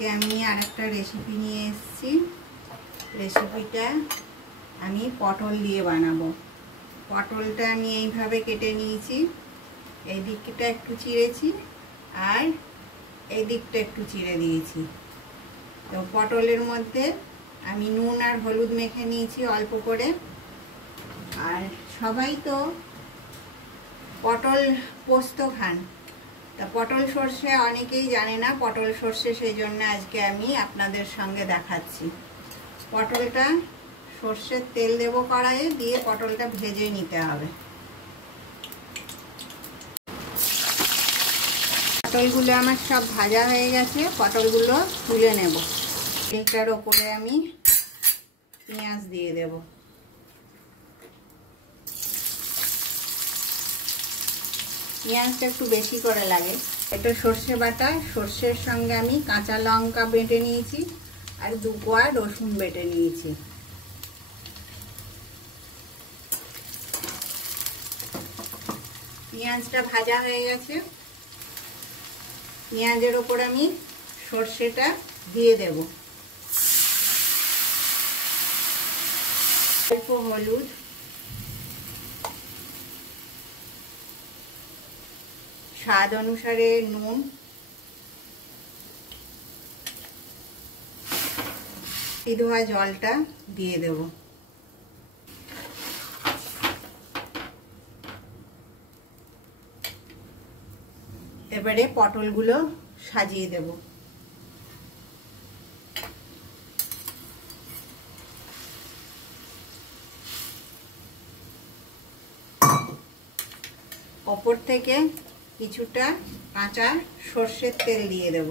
আজকে আমি আরেকটা রেসিপি নিয়ে এসেছি। রেসিপিটা আমি পটল দিয়ে বানাবো। পটলটা আমি এইভাবে কেটে নিয়েছি, এই দিকটা একটু চিড়েছি আর এই দিকটা একটু চিড়ে দিয়েছি। তো পটলের মধ্যে আমি নুন আর হলুদ মেখে নিয়েছি অল্প করে। আর সবাই তো পটল পোস্ত খান, তা পটল সর্ষে অনেকেই জানে না পটল সর্ষে, সেই জন্য আজকে আমি আপনাদের সঙ্গে দেখাচ্ছি। পটলটা সর্ষের তেল দেব কড়াইয়ে, দিয়ে পটলটা ভেজে নিতে হবে। পটলগুলো আমার সব ভাজা হয়ে গেছে, পটলগুলো তুলে নেব। তেলটার ওপরে আমি পেঁয়াজ দিয়ে দেব। পেঁয়াজটা একটু বেশি করে লাগে। এটা সর্ষে বাটা, সর্ষের সঙ্গে আমি কাঁচা লঙ্কা বেটে নিয়েছি আর 2 কোয়া রসুন বেটে নিয়েছি। পেঁয়াজটা ভাজা হয়ে গেছে, পেঁয়াজের ওপর আমি সর্ষেটা দিয়ে দেব। অল্প হলুদ, স্বাদ অনুসারে নুন, ধোয়া জলটা দিয়ে দেব। এবারে পটলগুলো সাজিয়ে দেব। ওপর থেকে কিছুটা কাঁচা সর্ষের তেল দিয়ে দেব।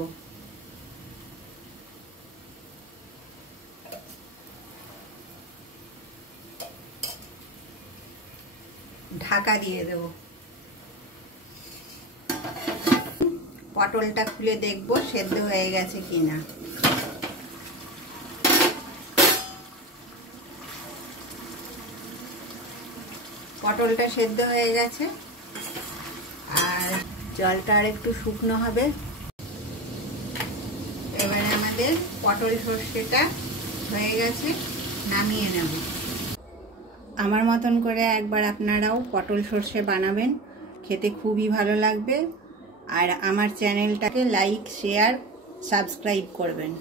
ঢাকা দিয়ে দেব। পটলটা খুলে দেখব সেদ্ধ হয়ে গেছে কিনা। পটলটা সেদ্ধ হয়ে গেছে, আর জলটা আর একটু শুকনো হবে। এবারে আমাদের পটল সর্ষেটা হয়ে গেছে, নামিয়ে নেব। আমার মতন করে একবার আপনারাও পটল সর্ষে বানাবেন, খেতে খুবই ভালো লাগবে। আর আমার চ্যানেলটাকে লাইক, শেয়ার, সাবস্ক্রাইব করবেন।